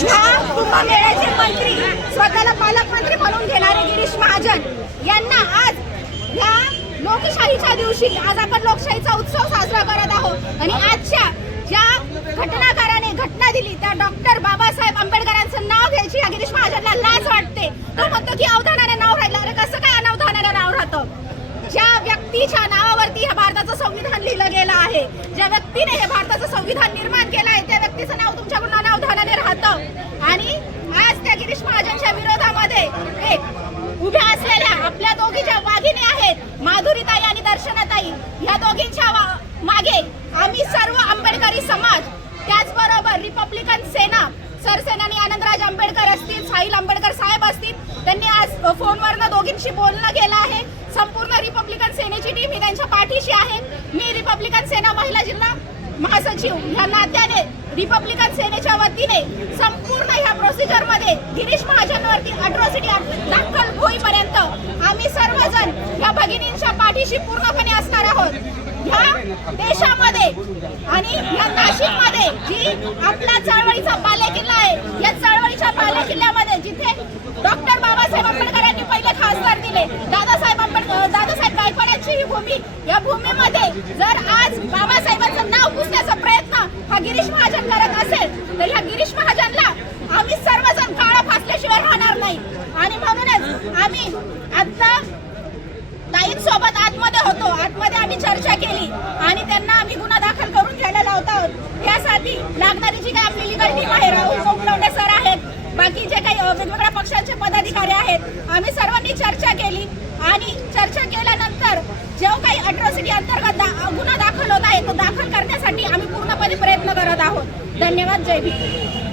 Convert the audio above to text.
ह्या कुंभमेळ्याचे मंत्री स्वतःला पालकमंत्री म्हणून घेणारे गिरीश महाजन यांना आज या लोकशाहीच्या दिवशी आज आपण लोकशाहीचा उत्सव साजरा करत आहोत. आणि आजच्या ज्या घटनाकाराने घटना दिली त्या डॉक्टर बाबासाहेब आंबेडकरांचं नाव घ्यायची या गिरीश महाजनला लाज वाटते. तो म्हणतो की अवधानाने नाव राहिलं. अरे कसं काय अनवधानाने नाव राहतं? ज्या व्यक्तीच्या नावावरती हे भारताचं संविधान लिहिलं गेलं आहे ज्या व्यक्तीने हे भारताचं संविधान निर्माण केलं आहे त्या व्यक्तीचं नाव तुमच्याकडून राहतं आणि आज त्या गिरीश महाजनच्या विरोधामध्ये एक उभ्या असलेल्या आपल्या दोघीच्या वाघिणी आहेत माधुरीताई आणि दर्शनाताई. या दोघींच्या वा- मागे आम्ही सर्व आंबेडकरी समाज त्याचबरोबर रिपब्लिकन सेना सरसेनानी आनंदराज आंबेडकर असतील साहिल आंबेडकर साहेब असतील त्यांनी आज फोनवरनं दोघींशी बोलणं केलं आहे. संपूर्ण रिपब्लिकन सेनेची टीम ही त्यांच्या पाठीशी आहे. मी रिपब्लिकन सेना महिला जिल्हा महासचिव ह्या नात्याने रिपब्लिकन सेनेच्या वतीने संपूर्ण ह्या प्रोसिजरमध्ये गिरीश महाजनवरती अट्रॉसिटी दाखल होईपर्यंत आम्ही सर्वजण ह्या भगिनींच्या पाठीशी पूर्णपणे असणार आहोत. ह्या देशामध्ये आणि ह्या नाशिकमध्ये जी आपला चळवळीचा बालेकिल्ला आहे या भूमीमध्ये जर आज बाबासाहेबांचं नाव पुसण्याचा प्रयत्न हा गिरीश महाजन करत असेल तर ह्या गिरीश महाजनला आम्ही सर्वजण काळा फासल्याशिवाय राहणार नाही. आणि म्हणूनच आम्ही आता ताईंसोबत आतमध्ये होतो. आतमध्ये आम्ही चर्चा केली आणि त्यांना आम्ही गुन्हा दाखल करून घ्यायला लावत आहोत. त्यासाठी लागणारी जी काही आपली लिगल टीम आहे राहुल चौगुलवडे सर आहेत बाकी जे काही वेगवेगळ्या पक्षांचे पदाधिकारी आहेत आम्ही सर्वांनी चर्चा केली आणि काही अंतर्गत दा- गुन्हा दाखल होत आहे तो दाखल करण्यासाठी आम्ही पूर्णपणे प्रयत्न करत आहोत. धन्यवाद जय भीम.